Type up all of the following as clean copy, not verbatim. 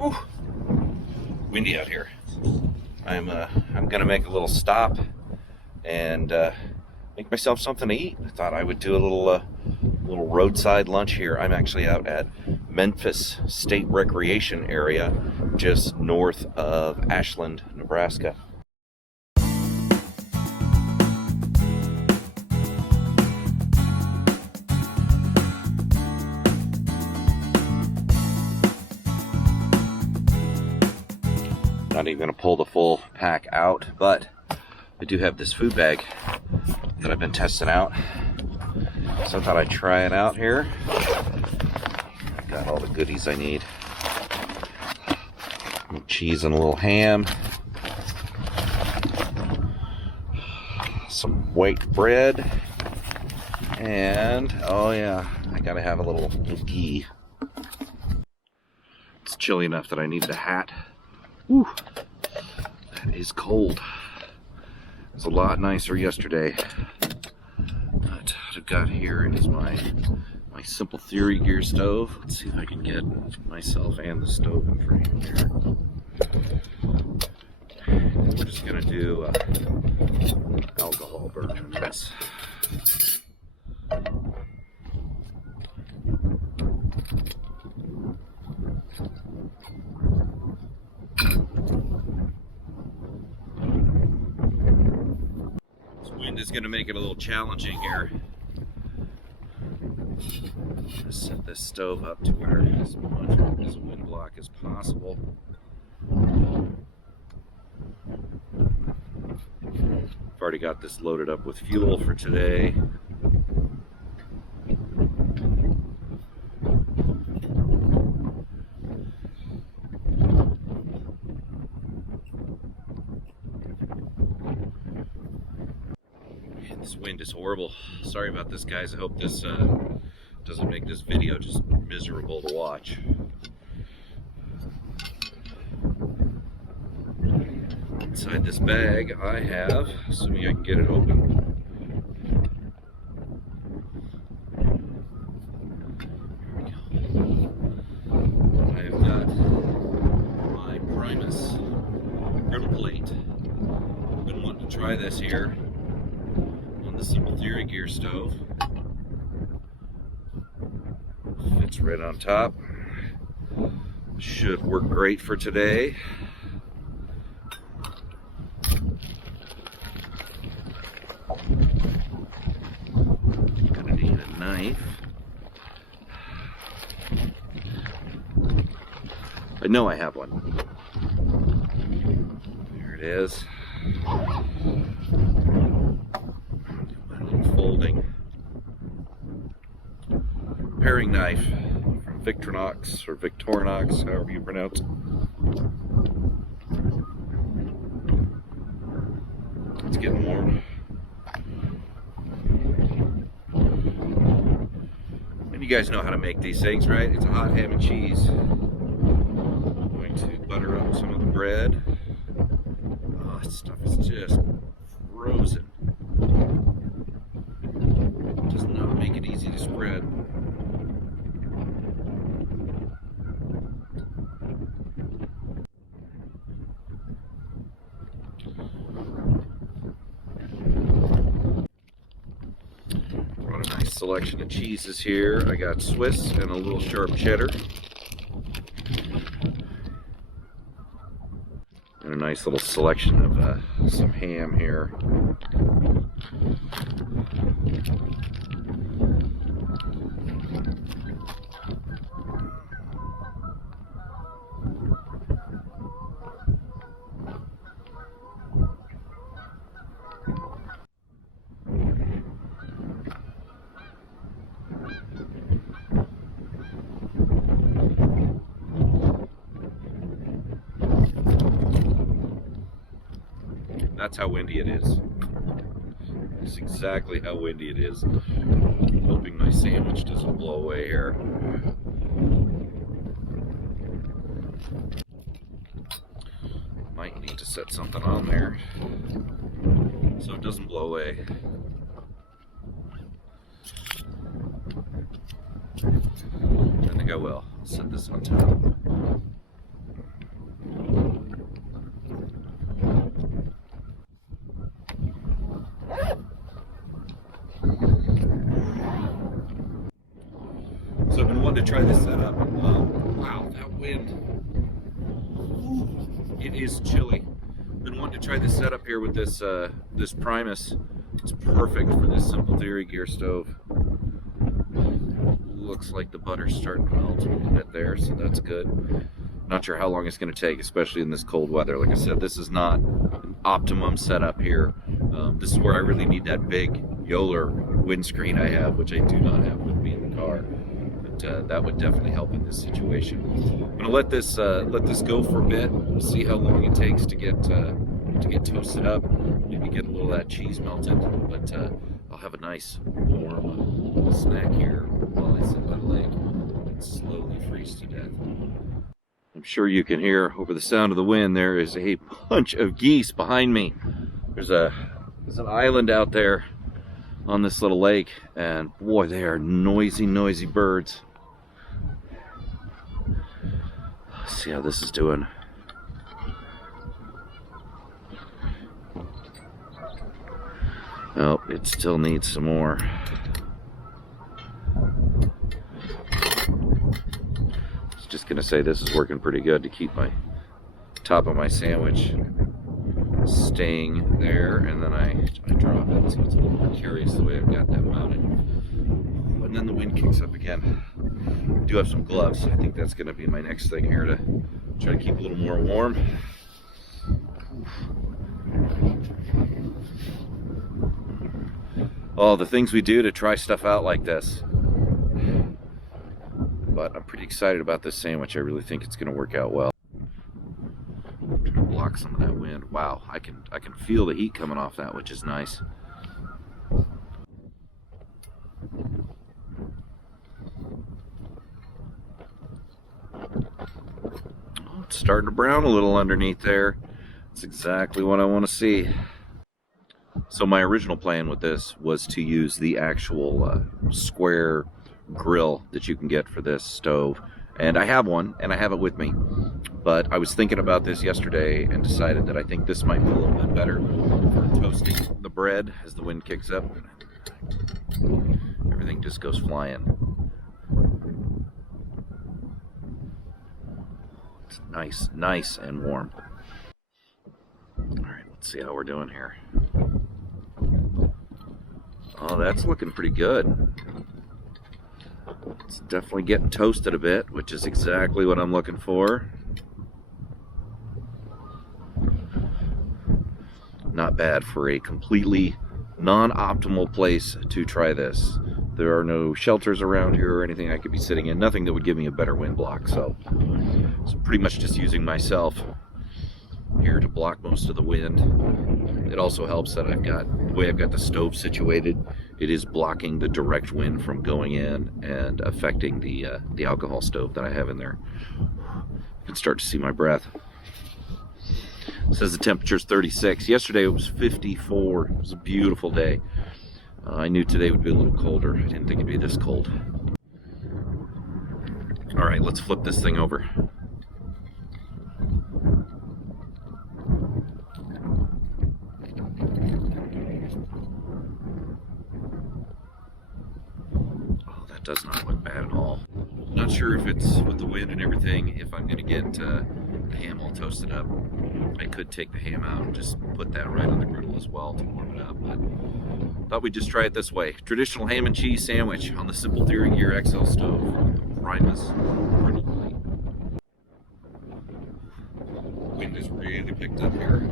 Whew. Windy out here. I'm gonna make a little stop and make myself something to eat. I thought I would do a little roadside lunch here. I'm actually out at Memphis State Recreation Area, just north of Ashland, Nebraska. Not even going to pull the full pack out, but I do have this food bag that I've been testing out, so I thought I'd try it out here. I've got all the goodies I need. Cheese and a little ham, some white bread, and oh yeah, I gotta have a little ghee. It's chilly enough that I needed a hat. Whew, that is cold. It was a lot nicer yesterday. But what I've got here is my simple theory gear stove. Let's see if I can get myself and the stove in frame here. We're just gonna do alcohol burn with this. Is going to make it a little challenging here. Just set this stove up to where as much as a wind block as possible. I've already got this loaded up with fuel for today. This wind is horrible. Sorry about this, guys. I hope this doesn't make this video just miserable to watch. Inside this bag I have, assuming I can get it open, I've got my Primus Griddle Plate. I've been wanting to try this here. The simple theory gear stove. Fits right on top. Should work great for today. Gonna need a knife. I know I have one. There it is. Folding paring knife from Victorinox or Victorinox, however you pronounce it. It's getting warm. And you guys know how to make these things, right? It's a hot ham and cheese. I'm going to butter up some of the bread. Oh, this stuff is just frozen. Does not make it easy to spread. Brought a nice selection of cheeses here. I got Swiss and a little sharp cheddar. And a nice little selection of some ham here. That's how windy it is. That's exactly how windy it is. I'm hoping my sandwich doesn't blow away here. Might need to set something on there so it doesn't blow away. I think I will. I'll set this on top. wanted to try this setup. Wow, that wind. Ooh, it is chilly. Been wanting to try this setup here with this this Primus. It's perfect for this simple theory gear stove. Looks like the butter's starting to melt a little bit there, so that's good. Not sure how long it's going to take, especially in this cold weather. Like I said, this is not an optimum setup here. This is where I really need that big Yoler windscreen I have, which I do not have with me in the car. But that would definitely help in this situation. I'm going to let this go for a bit. We'll see how long it takes to get toasted up. Maybe get a little of that cheese melted. But I'll have a nice warm snack here while I sit by the lake and slowly freeze to death. I'm sure you can hear over the sound of the wind there is a bunch of geese behind me. There's an island out there on this little lake, and boy, they are noisy birds. Let's see how this is doing. Oh, it still needs some more. Just gonna say this is working pretty good to keep my top of my sandwich staying there, and then I drop it, so it's a little precarious the way I've got that mounted. And then the wind kicks up again. I do have some gloves. I think that's gonna be my next thing here to try to keep a little more warm. Oh, the things we do to try stuff out like this. But I'm pretty excited about this sandwich. I really think it's going to work out well. Block some of that wind. Wow, I can feel the heat coming off that, which is nice. Oh, it's starting to brown a little underneath there. That's exactly what I want to see. So my original plan with this was to use the actual square grill that you can get for this stove, and I have one and I have it with me, but I was thinking about this yesterday and decided that I think this might be a little bit better for toasting the bread as the wind kicks up. Everything just goes flying. It's nice and warm. All right, let's see how we're doing here. Oh, that's looking pretty good. It's definitely getting toasted a bit, which is exactly what I'm looking for. Not bad for a completely non-optimal place to try this. There are no shelters around here or anything I could be sitting in. Nothing that would give me a better wind block. So pretty much just using myself here to block most of the wind. It also helps that the way I've got the stove situated, it is blocking the direct wind from going in and affecting the alcohol stove that I have in there. I can start to see my breath. It says the temperature's 36. Yesterday it was 54. It was a beautiful day. I knew today would be a little colder. I didn't think it'd be this cold. All right, let's flip this thing over. Does not look bad at all. Not sure if it's with the wind and everything, if I'm going to get the ham all toasted up. I could take the ham out and just put that right on the griddle as well to warm it up, but thought we'd just try it this way. Traditional ham and cheese sandwich on the Simple Theory Gear XL stove, the Primus Griddle Plate. Wind is really picked up here.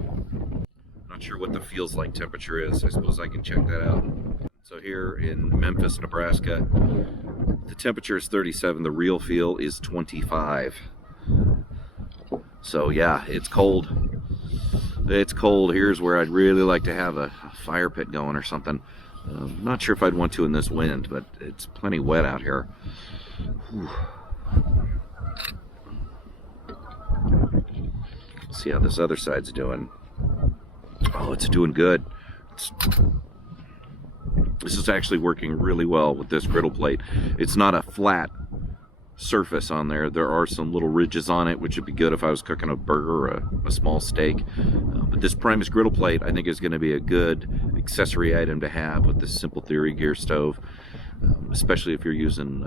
Not sure what the feels like temperature is. I suppose I can check that out. So here in Memphis, Nebraska, the temperature is 37. The real feel is 25. So yeah, it's cold. It's cold. Here's where I'd really like to have a fire pit going or something. Not sure if I'd want to in this wind, but it's plenty wet out here. Whew. See how this other side's doing. Oh, it's doing good. This is actually working really well with this griddle plate. It's not a flat surface on there. There are some little ridges on it, which would be good if I was cooking a burger or a small steak. But this Primus Griddle Plate, I think, is going to be a good accessory item to have with this Simple Theory Gear stove. especially if you're using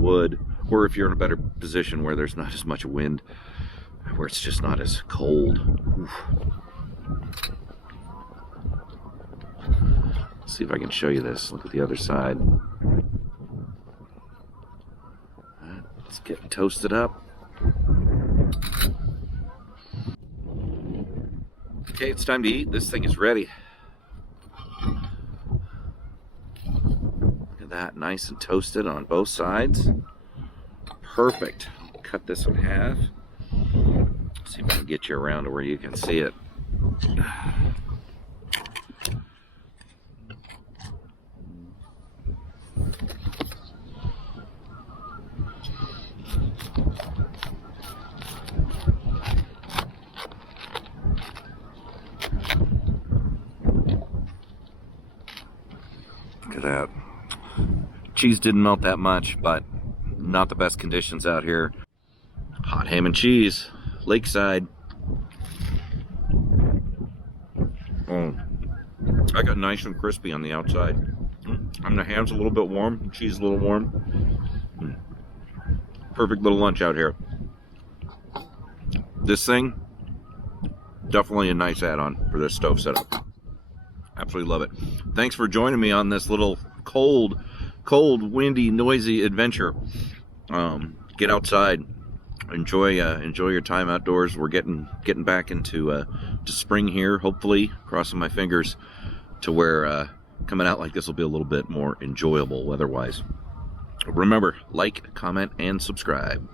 wood, or if you're in a better position where there's not as much wind, where it's just not as cold. Oof. Let's see if I can show you this. Look at the other side. Let's get toasted up. Okay, it's time to eat. This thing is ready. Look at that, nice and toasted on both sides. Perfect. Cut this in half. See if I can get you around to where you can see it. Look at that. Cheese didn't melt that much, but not the best conditions out here. Hot ham and cheese, lakeside. Oh, I got nice and crispy on the outside. And the ham's a little bit warm, the cheese a little warm. Perfect little lunch out here. This thing, definitely a nice add-on for this stove setup. Absolutely love it. Thanks for joining me on this little cold, windy, noisy adventure. Get outside, enjoy your time outdoors. We're getting back into to spring here, hopefully, crossing my fingers, to where coming out like this will be a little bit more enjoyable weather-wise. Remember, like, comment, and subscribe.